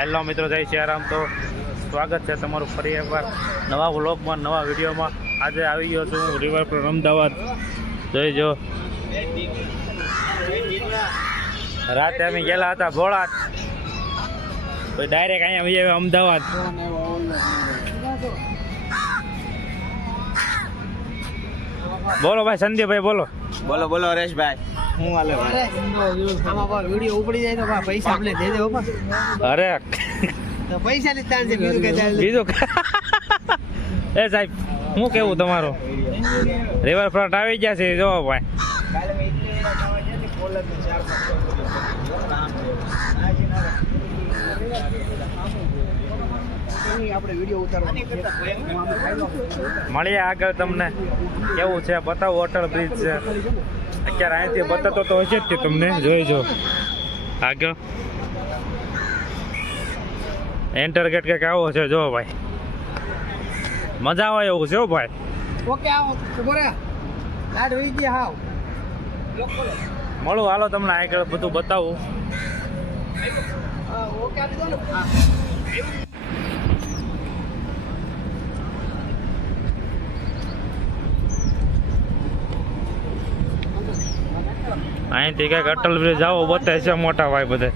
Hello મિત્રો, જય આરામ તો સ્વાગત છે તમારું ફરી એકવાર નવા વ્લોગમાં, નવા વિડીયોમાં. આજે આવી ગયો છું હું રિવર પર, અમદાવાદ. જોઈ જો. રાતે અમે ગયેલા હતા ભોળા પછી ડાયરેક્ટ અહીંયા આવી આવ્યા અમદાવાદ. બોલો ભાઈ, સંદીપભાઈ, બોલો. બોલો બોલો, હરેશભાઈ. હું હાલે આમાં વીડિયો ઉપડી જાય તો પૈસા આપણે દે દેવો અરે. તો પૈસા ની તાણ બીજું કે તાણ બીજું એ સાહેબ હું કેવું તમારું? રિવરફ્રન્ટ આવી ગયા છે જો ભાઈ. મળીએ આગળ તમને. કેવું છે? બતાવો અટલ બ્રિજ છે. અત્યારે અહીંથી બતાતો તો હશે જ તે તમને. જોઈ જો. આગળ. એન્ટર ગેટ કંઈક આવો છે જો ભાઈ. મજા આવે એવું છે ભાઈ. ઓકે આવો. લાડ હોઈ ગયા હાવ. મળું હાલો તમને આગળ બધું બતાવું. ઓકે આપી દો ને. અહીંથી કંઈક અટલ બ્રિજ આવો બતાવે છે મોટા ભાઈ બધે.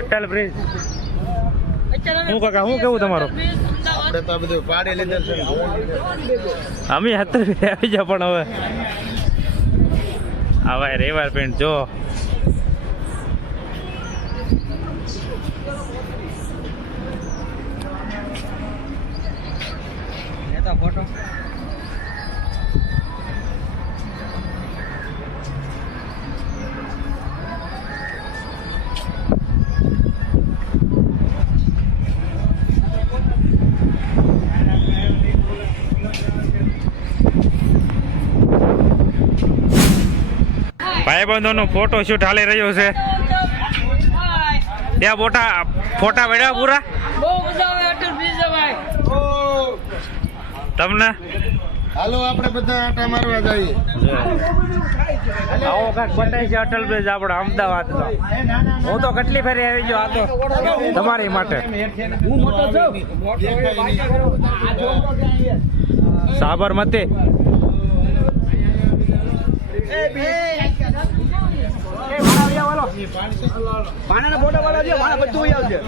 અટલ બ્રિજ હું કાકા હું કેવું તમારું. અમે અત્યારે આવી જા પણ હવે. આ ભાઈ રેવાર પેન્ટ જો. લેતા ફોટો ભાઈબંધોનો ફોટો શૂટ હાલી રહ્યો છે. ત્યાં ફોટા ફોટા પડ્યા પૂરા? બહુ મજા આવે તમને? હાલો આપણે બધા આટા મારવા જઈએ. આવો કાંઈક બતાય છે અટલ બ્રિજ આપણે અમદાવાદનો. હું તો કેટલી ફેરી આવી ગયો આ તો તમારી માટે. હું મોટો છું સાબરમતી પાણાના ફોટો વાળા. છે પાણા બધું આવશે.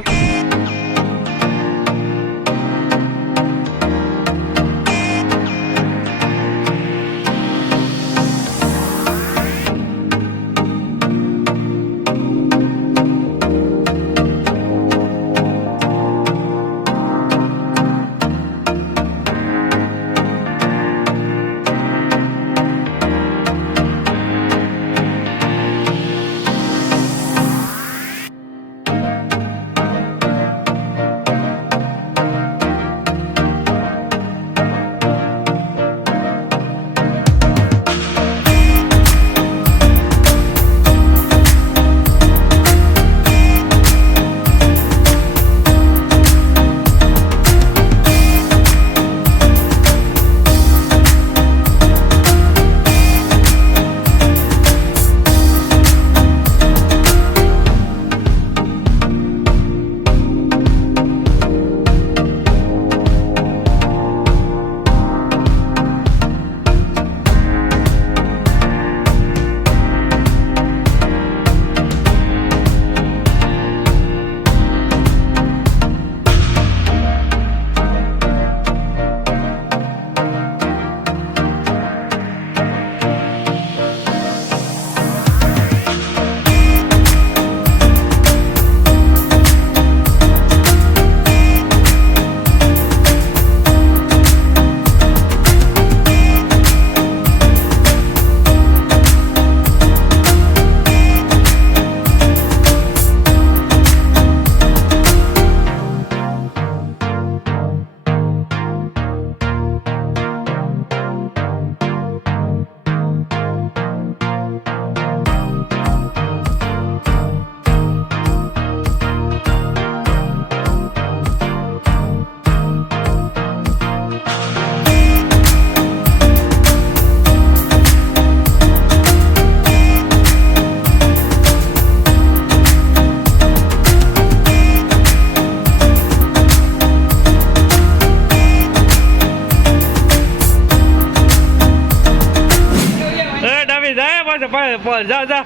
એ પણ જા જા.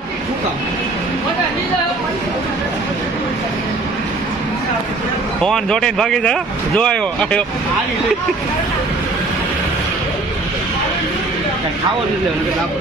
ફોન જોડીને ભાગી જા જો આવ્યો આવ્યો ખાવો લાવો